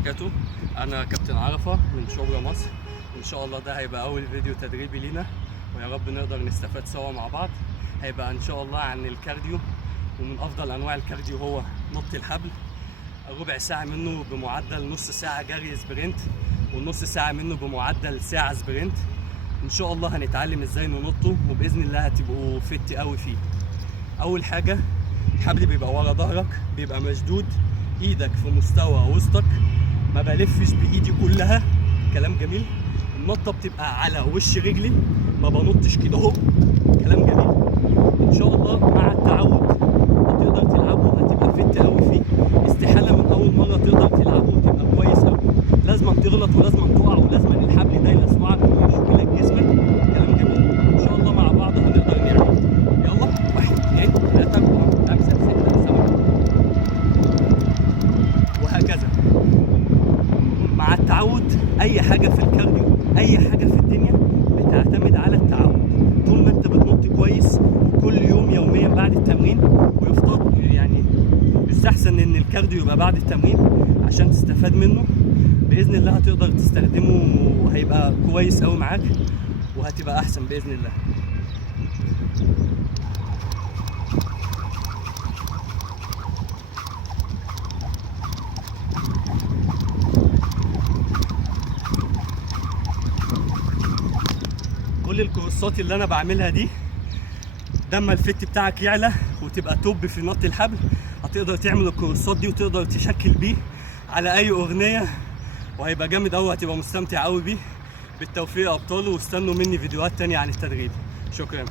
وبركاته. انا كابتن عرفة من شبرا مصر. ان شاء الله ده هيبقى اول فيديو تدريبي لينا، ويا رب نقدر نستفاد سوا مع بعض. هيبقى ان شاء الله عن الكارديو، ومن افضل انواع الكارديو هو نط الحبل. ربع ساعة منه بمعدل نص ساعة جري سبرنت، والنص ساعة منه بمعدل ساعة سبرنت. ان شاء الله هنتعلم ازاي ننطه، وباذن الله هتبقوا فت قوي فيه. اول حاجة الحبل بيبقى ورا ظهرك، بيبقى مشدود، ايدك في مستوى وسطك، ما بلفش بايدي كلها. كلام جميل. النطه بتبقى على وش رجلي، ما بنطش كده اهو. كلام جميل. ان شاء الله مع التعود هتقدر تلعبه وهتبقى فت قوي فيه. استحاله من اول مره تقدر تلعبه وتبقى كويس قوي. لازم تغلط ولازم تقع ولازم الحبل ده يلسوعك ويشوي لك جسمك. كلام جميل. ان شاء الله مع بعض هنقدر نعمل. يلا 1 2 3 4 5 6 7 وهكذا. مع التعود اي حاجه في الكارديو، اي حاجه في الدنيا بتعتمد على التعود. طول ما انت بتنط كويس وكل يوم يوميا بعد التمرين، ويفترض يعني يستحسن ان الكارديو يبقى بعد التمرين عشان تستفاد منه. باذن الله هتقدر تستخدمه وهيبقى كويس قوي معاك، وهتبقى احسن باذن الله. كل الكورسات اللي انا بعملها دي، لما الفت بتاعك يعلى وتبقى توب في نط الحبل، هتقدر تعمل الكورسات دي وتقدر تشكل بيه على اي اغنيه، وهيبقى جامد قوي، هتبقى مستمتع قوي بيه. بالتوفيق يا ابطال، واستنوا مني فيديوهات تانية عن التدريب. شكرا.